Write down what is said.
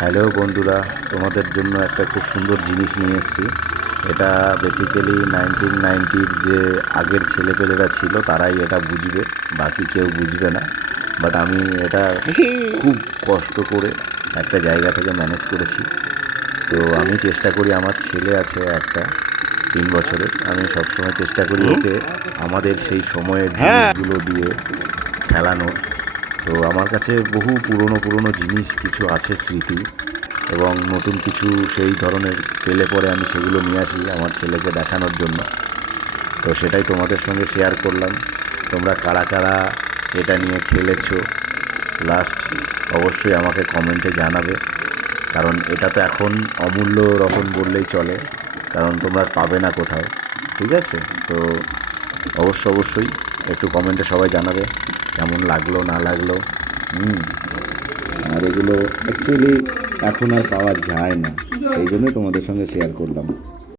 Hello বন্ধুরা, তোমাদের জন্য একটা খুব সুন্দর জিনিস নিয়ে এসেছি। এটা বেসিক্যালি 1990-র যে আগের ছেলেপেলেরা ছিল তারাই এটা বুঝবে, বাকি কেউ বুঝবে না। বাট আমি এটা খুব কষ্ট করে একটা জায়গা থেকে ম্যানেজ করেছি। তো আমি চেষ্টা করি, আমার ছেলে আছে একটা 3 বছরের, আমি সবসময় চেষ্টা করি ওকে আমাদের সেই সময়ের জিনিসগুলো দিয়ে খেলানোর। তো আমার কাছে বহু পুরনো পুরনো জিনিস কিছু আছে, স্মৃতি, এবং নতুন কিছু সেই ধরনের পেলে পরে আমি সেগুলো নিয়ে আসি আমার ছেলেকে দেখানোর জন্য। তো সেটাই তোমাদের সঙ্গে শেয়ার করলাম। তোমরা কারা কারা এটা নিয়ে খেলেছো লাস্ট, অবশ্যই আমাকে কমেন্টে জানাবে, কারণ এটা তো এখন অমূল্য রতন বললেই চলে, কারণ তোমরা পাবে না কোথাও। ঠিক আছে? তো অবশ্যই একটু কমেন্টে সবাই জানাবে কেমন লাগলো না লাগলো। আর এগুলো অ্যাকচুয়ালি এখন আর পাওয়া যায় না, সেই জন্যই তোমাদের সঙ্গে শেয়ার করলাম।